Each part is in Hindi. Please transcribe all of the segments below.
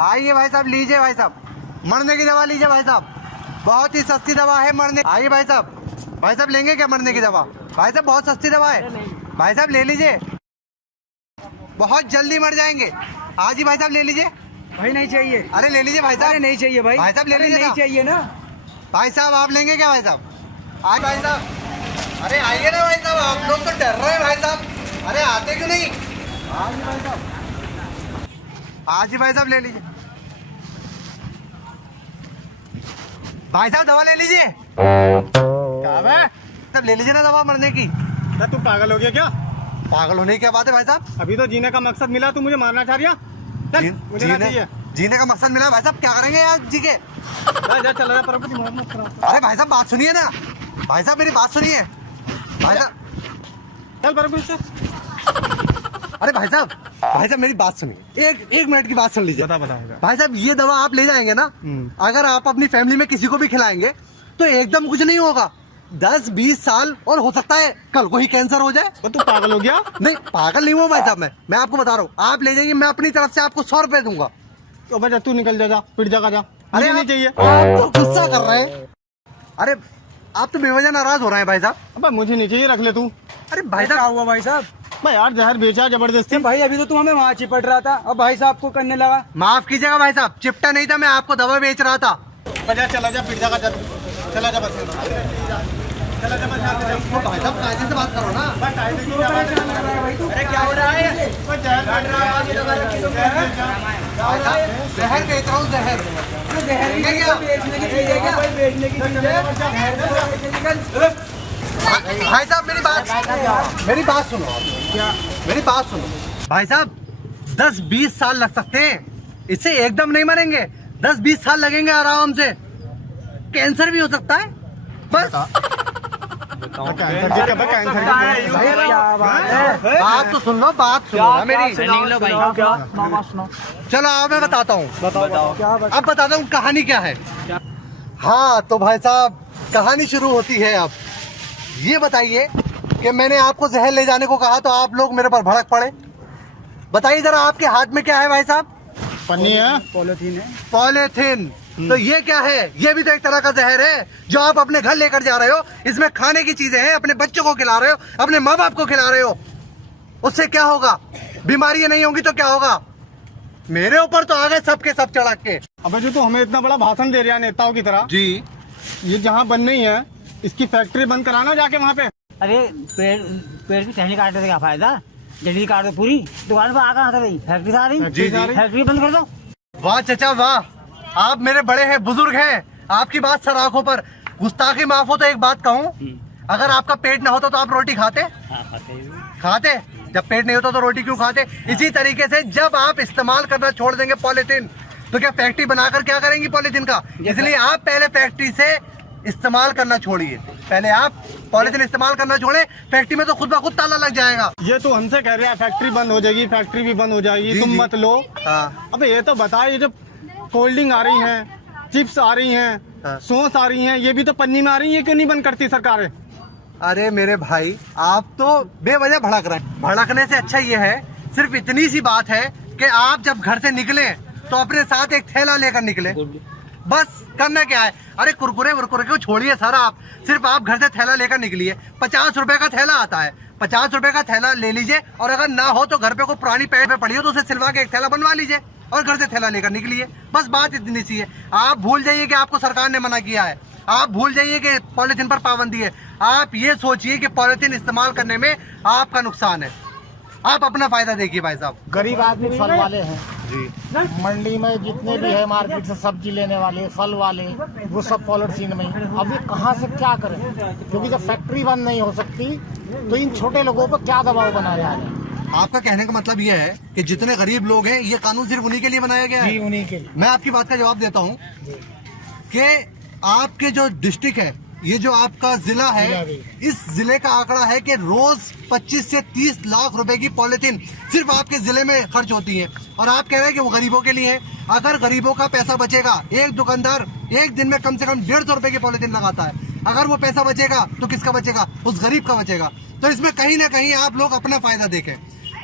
आइए भाई साहब, लीजिए भाई साहब, मरने की दवा लीजिए भाई साहब, बहुत ही सस्ती दवा है मरने। आइए भाई साहब लेंगे क्या मरने की दवा? भाई साहब बहुत सस्ती दवा है, भाई साहब ले लीजिए, बहुत जल्दी मर जाएंगे। आज ही भाई साहब ले लीजिए। भाई नहीं चाहिए। अरे ले लीजिए भाई साहब। नहीं चाहिए भाई। भाई साहब ले लीजिए। नहीं चाहिए ना भाई साहब, आप लेंगे क्या भाई साहब? आज भाई साहब, अरे आइए ना भाई साहब, आप लोग तो डर रहे हैं भाई साहब, अरे आते क्यों नहीं? आज ही भाई साहब, आज ही भाई साहब ले लीजिए। भाई साहब दवा ले लीजिए। क्या है? तब ले लीजिए ना दवा मरने की। तू पागल हो गया क्या? पागल होने की क्या बात है भाई साहब? अभी तो जीने का मकसद मिला, तू मुझे मारना चाह रहा? चल, मुझे ना चाहिए। जीने का मकसद मिला भाई साहब, क्या करेंगे यार जी के? जा चला जा, पर दिमाग मत खराब। अरे भाई साहब बात सुनिए ना, भाई साहब मेरी बात सुनिए भाई साहब। चल पर से। अरे भाई साहब मेरी बात सुनिए, एक मिनट की बात सुन लीजिए। बता भाई साहब ये दवा आप ले जाएंगे ना, अगर आप अपनी फैमिली में किसी को भी खिलाएंगे तो एकदम कुछ नहीं होगा। 10-20 साल और हो सकता है कल को ही कैंसर हो जाए। तो तू पागल हो गया? नहीं पागल नहीं हुआ भाई साहब, मैं आपको बता रहा हूँ, आप ले जाइए, मैं अपनी तरफ से आपको 100 रुपए दूंगा। तो बजा तू निकल जा, पिट जा। अरे नहीं चाहिए। आप तो गुस्सा कर रहे हैं। अरे आप तो बेवजह नाराज हो रहे हैं भाई साहब। अब मुझे नहीं चाहिए, रख ले तू। अरे भाई साहब क्या हुआ भाई साहब? मैं यार जहर बेचा जबरदस्ती। भाई अभी तो तुम हमें वहाँ चिपट रहा था, अब भाई साहब को करने लगा। माफ कीजिएगा भाई साहब, चिपटा नहीं था, मैं आपको दवा बेच रहा था। बजा चला जा, पिट जा चला जा बस। चला जा बस। भाई साहब कायदे से बात करो ना। अरे क्या हो रहा है? जहर बेच रहा हूँ, जहर। बेचने की चीज है क्या? बेचने की चीज है। भाई साहब मेरी बात सुनो, क्या मेरी बात सुनो भाई साहब, 10-20 साल लग सकते हैं, इससे एकदम नहीं मरेंगे, 10-20 साल लगेंगे आराम से। कैंसर भी हो सकता है बस। बात तो सुन लो, बात सुनो ना मेरी। चलो अब मैं बताता हूँ, अब बताता हूँ कहानी क्या है। हाँ तो भाई साहब कहानी शुरू होती है। अब ये बताइए कि मैंने आपको जहर ले जाने को कहा तो आप लोग मेरे पर भड़क पड़े। बताइए जरा आपके हाथ में क्या है भाई साहब? पन्नी है, पॉलिथीन है। पॉलिथीन। तो ये क्या है? ये भी तो एक तरह का जहर है जो आप अपने घर लेकर जा रहे हो। इसमें खाने की चीजें हैं, अपने बच्चों को खिला रहे हो, अपने माँ बाप को खिला रहे हो। उससे क्या होगा? बीमारियां नहीं होंगी तो क्या होगा? मेरे ऊपर तो आ गए सबके सब चढ़क के। अब जो तू हमें इतना बड़ा भाषण दे रहा है नेताओं की तरह जी, ये जहाँ बन रही है इसकी फैक्ट्री बंद कराना जाके वहाँ पे। अरे पेड़ की टहनी काटने से क्या फायदा? जल्दी काट दो पूरी। दुकान पर आकर आता रही फैक्ट्री आ रही। जी। फैक्ट्री बंद कर दो। वाह चाचा वाह, आप मेरे बड़े हैं, बुजुर्ग हैं, आपकी बात सर आंखों पर। गुस्ताखी माफ हो तो एक बात कहूँ, अगर आपका पेट ना होता तो आप रोटी खाते? खाते। जब पेट नहीं होता तो रोटी क्यों खाते? इसी तरीके से जब आप इस्तेमाल करना छोड़ देंगे पॉलिथीन, तो क्या फैक्ट्री बनाकर क्या करेंगी पॉलिथीन का? इसलिए आप पहले फैक्ट्री से इस्तेमाल करना छोड़िए। पहले आप पॉलिथीन इस्तेमाल करना छोड़े, फैक्ट्री में तो खुद ब खुद ताला लग जाएगा। ये तो हमसे कह रहा है फैक्ट्री बंद हो जाएगी, फैक्ट्री भी बंद हो जाएगी, तुम मत लो। हाँ। अब ये तो बताए, ये जो कोल्ड ड्रिंक आ रही है, चिप्स आ रही हैं, सॉस आ रही हैं, ये भी तो पन्नी में आ रही है, ये क्यों नहीं बंद करती सरकारें? अरे मेरे भाई आप तो बेवजह भड़क रहे हैं। भड़कने से अच्छा ये है, सिर्फ इतनी सी बात है कि आप जब घर से निकले तो अपने साथ एक थैला लेकर निकले। बस करना क्या है? अरे कुरकुरे वुरकुरे को छोड़िए सर, आप सिर्फ आप घर से थैला लेकर निकलिए। 50 रुपए का थैला आता है, 50 रुपए का थैला ले लीजिए, और अगर ना हो तो घर पे कोई पुरानी पैड पे पड़ी हो तो उसे सिलवा के एक थैला बनवा लीजिए और घर से थैला लेकर निकलिए। बस बात इतनी सी है। आप भूल जाइए कि आपको सरकार ने मना किया है, आप भूल जाइए कि पॉलिथीन पर पाबंदी है। आप ये सोचिए कि पॉलिथीन इस्तेमाल करने में आपका नुकसान है। आप अपना फायदा देखिए भाई साहब। गरीब आदमी फल वाले हैं जी, मंडी में जितने भी है मार्केट से सब्जी लेने वाले, फल वाले, वो सब पॉलिथीन में। अब ये कहाँ से क्या करें? क्योंकि जब फैक्ट्री बंद नहीं हो सकती तो इन छोटे लोगों पर क्या दबाव बनाया जा रहा है? आपका कहने का मतलब ये है कि जितने गरीब लोग हैं ये कानून सिर्फ उन्हीं के लिए बनाया गया है? जी, उन्हीं के लिए। मैं आपकी बात का जवाब देता हूँ कि आपके जो डिस्ट्रिक्ट है, ये जो आपका जिला है, इस जिले का आंकड़ा है कि रोज 25 से 30 लाख रुपए की पॉलिथीन सिर्फ आपके जिले में खर्च होती है। और आप कह रहे हैं कि वो गरीबों के लिए है। अगर गरीबों का पैसा बचेगा, एक दुकानदार एक दिन में कम से कम 150 रुपए की पॉलिथीन लगाता है, अगर वो पैसा बचेगा तो किसका बचेगा? उस गरीब का बचेगा। तो इसमें कहीं ना कहीं आप लोग अपना फायदा देखें।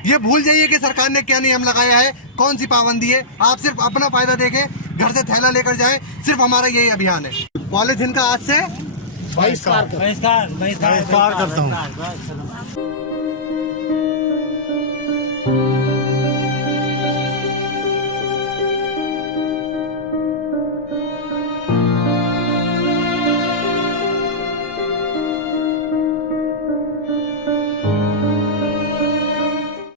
ये भूल जाइए कि सरकार ने क्या नियम लगाया है, कौन सी पाबंदी है। आप सिर्फ अपना फायदा देखें, घर से थैला लेकर जाएं, सिर्फ हमारा यही अभियान है। पॉलीथीन का आज से बहिष्कार करें। बहिष्कार करता हूँ।